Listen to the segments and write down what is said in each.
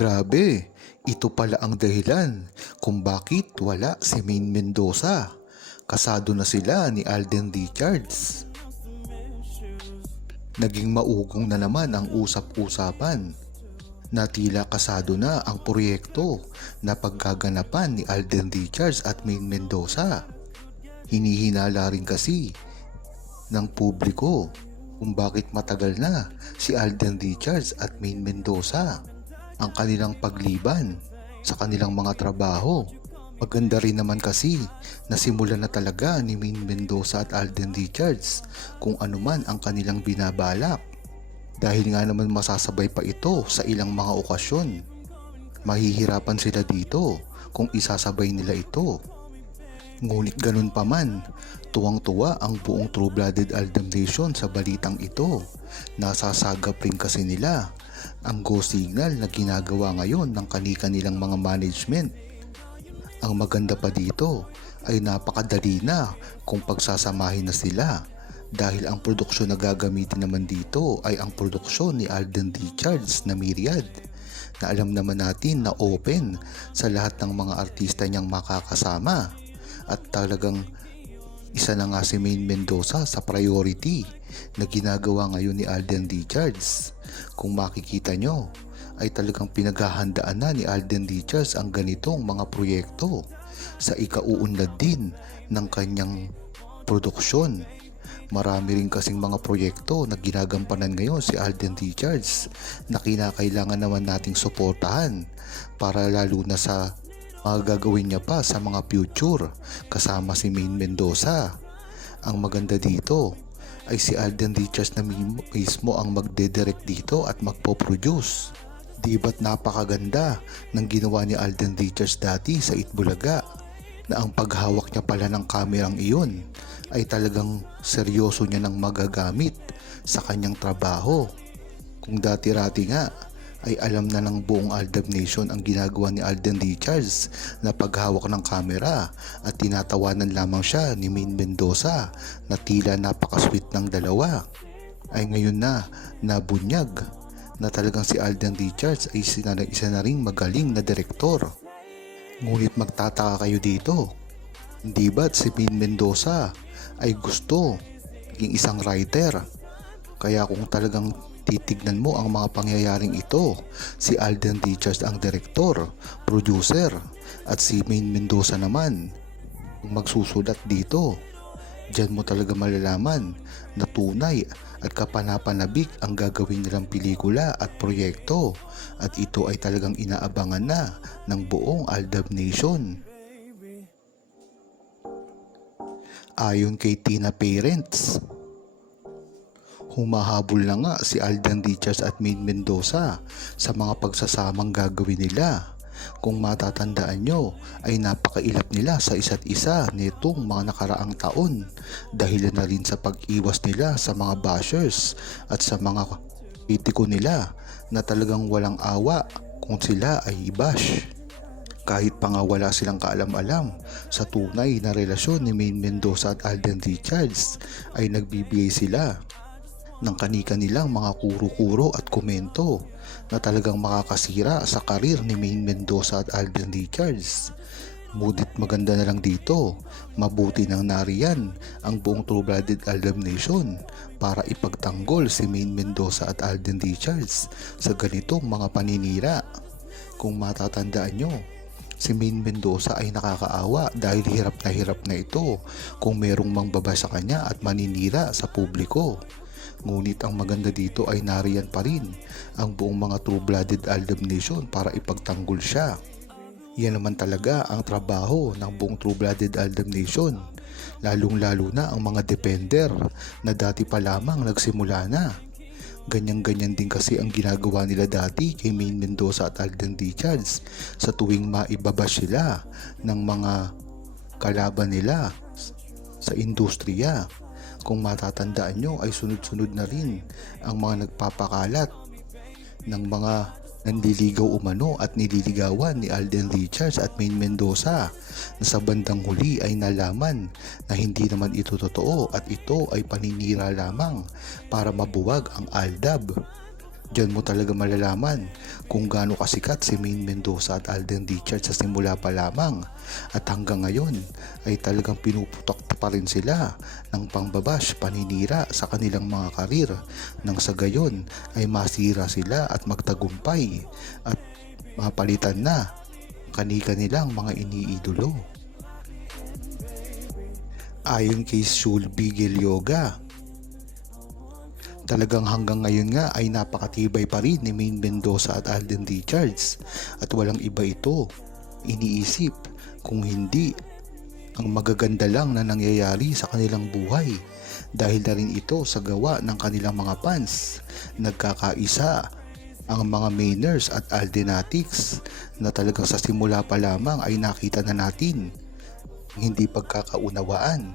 Grabe, ito pala ang dahilan kung bakit wala si Main Mendoza. Kasado na sila ni Alden Richards. Naging maugong na naman ang usap-usapan na tila kasado na ang proyekto na paggaganapan ni Alden Richards at Main Mendoza. Hinihinala rin kasi ng publiko kung bakit matagal na si Alden Richards at Main Mendoza ang kanilang pagliban sa kanilang mga trabaho. Maganda rin naman kasi na simulan na talaga ni Main Mendoza at Alden Richards kung anuman ang kanilang binabalak. Dahil nga naman masasabay pa ito sa ilang mga okasyon. Mahihirapan sila dito kung isasabay nila ito. Ngunit ganun pa man, tuwang-tuwa ang buong True-Blooded Aldam Nation sa balitang ito. Nasasagap rin kasi nila ang go signal na ginagawa ngayon ng kani-kanilang mga management. Ang maganda pa dito ay napakadali na kung pagsasamahin na sila dahil ang produksyon na gagamitin naman dito ay ang produksyon ni Alden Richards na Myriad na alam naman natin na open sa lahat ng mga artista niyang makakasama at talagang isa na nga si Main Mendoza sa priority na ginagawa ngayon ni Alden Richards. Kung makikita nyo, ay talagang pinaghahandaan na ni Alden Richards ang ganitong mga proyekto sa ikauunlad din ng kanyang produksyon. Marami rin kasing mga proyekto na ginagampanan ngayon si Alden Richards na kinakailangan naman nating suportahan para lalo na sa mga gagawin niya pa sa mga future kasama si Main Mendoza. Ang maganda dito ay si Alden Richards na mi- mismo ang magdedirect dito at magpo-produce. Di ba't napakaganda ng ginawa ni Alden Richards dati sa Itbulaga na ang paghawak niya pala ng kamerang iyon ay talagang seryoso niya nang magagamit sa kanyang trabaho. Kung dati-rati nga ay alam na ng buong Aldab Nation ang ginagawa ni Alden Richards na paghawak ng kamera at tinatawanan lamang siya ni Main Mendoza na tila napakasweet ng dalawa ay ngayon na nabunyag na talagang si Alden Richards ay isa na, ring magaling na direktor. Ngunit magtataka kayo dito, hindi ba't si Main Mendoza ay gusto maging isang writer? Kaya kung talagang titignan mo ang mga pangyayaring ito, si Alden Richards ang direktor, producer, at si Main Mendoza naman ang magsusulat dito. Diyan mo talaga malalaman na tunay at kapanapanabik ang gagawin nilang pelikula at proyekto at ito ay talagang inaabangan na ng buong Aldab Nation. Ayon kay Tina Parents, humahabol na nga si Alden Richards at Main Mendoza sa mga pagsasamang gagawin nila. Kung matatandaan nyo ay napakailap nila sa isa't isa nitong mga nakaraang taon dahil na rin sa pag-iwas nila sa mga bashers at sa mga kritiko nila na talagang walang awa kung sila ay i-bash. Kahit pa nga wala silang kaalam-alam sa tunay na relasyon ni Main Mendoza at Alden Richards ay nagbibigay sila ng kanika-nilang mga kuro-kuro at komento na talagang makakasira sa karir ni Main Mendoza at Alden Richards. Ngunit maganda na lang dito, mabuti nang nariyan ang buong True-Blooded Aldam Nation para ipagtanggol si Main Mendoza at Alden Richards sa ganitong mga paninira. Kung matatandaan nyo, si Main Mendoza ay nakakaawa dahil hirap na hirap na ito kung merong mangbaba sa kanya at maninira sa publiko. Ngunit ang maganda dito ay nariyan pa rin ang buong mga true-blooded Aldab Nation para ipagtanggol siya. Yan naman talaga ang trabaho ng buong true-blooded Aldab Nation. Lalong-lalo na ang mga defender na dati pa lamang nagsimula na. Ganyan-ganyan din kasi ang ginagawa nila dati kay Main Mendoza at Alden Richards sa tuwing maibabash sila ng mga kalaban nila sa industriya. Kung matatandaan nyo ay sunod-sunod na rin ang mga nagpapakalat ng mga nanliligaw umano at nililigawan ni Alden Richards at Main Mendoza na sa bandang huli ay nalaman na hindi naman ito totoo at ito ay paninira lamang para mabuwag ang Aldab. Diyan mo talaga malalaman kung gaano kasikat si Main Mendoza at Alden Richards sa simula pa lamang at hanggang ngayon ay talagang pinuputok pa rin sila ng pangbabash paninira sa kanilang mga karir nang sa gayon ay masira sila at magtagumpay at mapalitan na kanika nilang mga iniidolo. Ayon kay Shulby Yoga, talagang hanggang ngayon nga ay napakatibay pa rin ni Main Mendoza at Alden Richards at walang iba ito. Iniisip kung hindi ang magaganda lang na nangyayari sa kanilang buhay dahil na rin ito sa gawa ng kanilang mga fans. Nagkakaisa ang mga Mainers at Aldenatics na talagang sa simula pa lamang ay nakita na natin hindi pagkakaunawaan.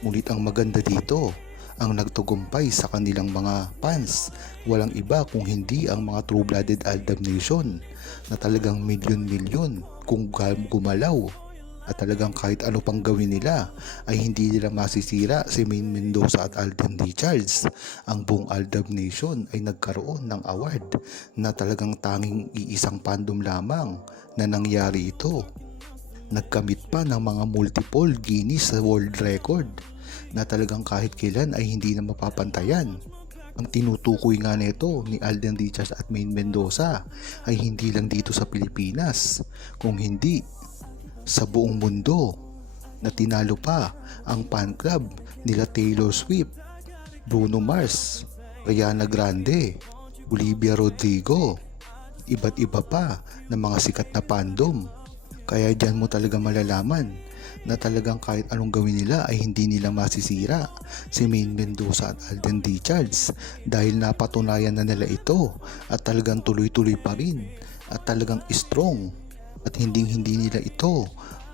Ngunit ang maganda dito, ang nagtugumpay sa kanilang mga fans. Walang iba kung hindi ang mga true-blooded Aldam Nation na talagang milyon-milyon kung gumalaw at talagang kahit ano pang gawin nila ay hindi nila masisira si Main Mendoza at Alden Richards. Ang buong Aldab Nation ay nagkaroon ng award na talagang tanging iisang fandom lamang na nangyari ito. Nagkamit pa ng mga multiple Guinness World Record na talagang kahit kailan ay hindi na mapapantayan. Ang tinutukoy nga nito ni Alden Richards at Main Mendoza ay hindi lang dito sa Pilipinas, kung hindi sa buong mundo na tinalo pa ang fan club nila Taylor Swift, Bruno Mars, Ariana Grande, Olivia Rodrigo, iba't iba pa na mga sikat na fandom. Kaya dyan mo talaga malalaman na talagang kahit anong gawin nila ay hindi nila masisira si Main Mendoza at Alden Richards dahil napatunayan na nila ito at talagang tuloy-tuloy pa rin at talagang strong at hindi hindi nila ito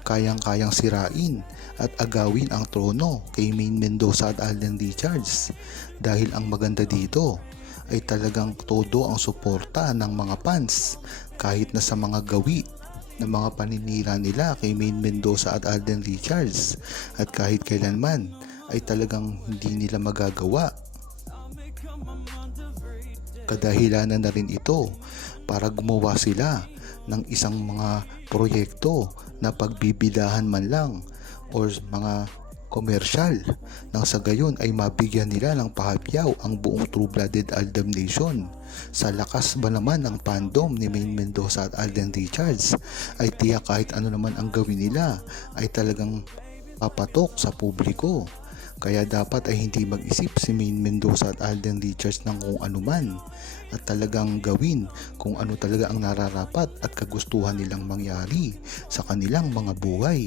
kayang-kayang sirain at agawin ang trono kay Main Mendoza at Alden Richards. Dahil ang maganda dito ay talagang todo ang suporta ng mga fans kahit na sa mga gawi ng mga paninira nila kay Main Mendoza at Alden Richards. At kahit kailanman ay talagang hindi nila magagawa. Kadahilanan na rin ito para gumawa sila ng isang mga proyekto na pagbibidahan man lang or mga komersyal nang sa gayon ay mabigyan nila ng pahapyaw ang buong true-blooded Aldam Nation. Sa lakas ba naman ng fandom ni Main Mendoza at Alden Richards ay tiyak kahit ano naman ang gawin nila ay talagang papatok sa publiko. Kaya dapat ay hindi mag-isip si Main Mendoza at Alden Richards ng kung ano man at talagang gawin kung ano talaga ang nararapat at kagustuhan nilang mangyari sa kanilang mga buhay.